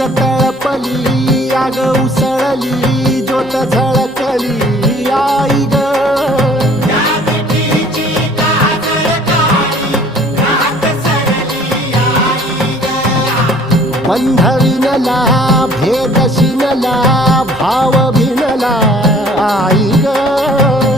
काळज तळपली आग उसळली ज्योत झळकली आई ग बंध विनला भेद शिनला भाव भिनला आई ग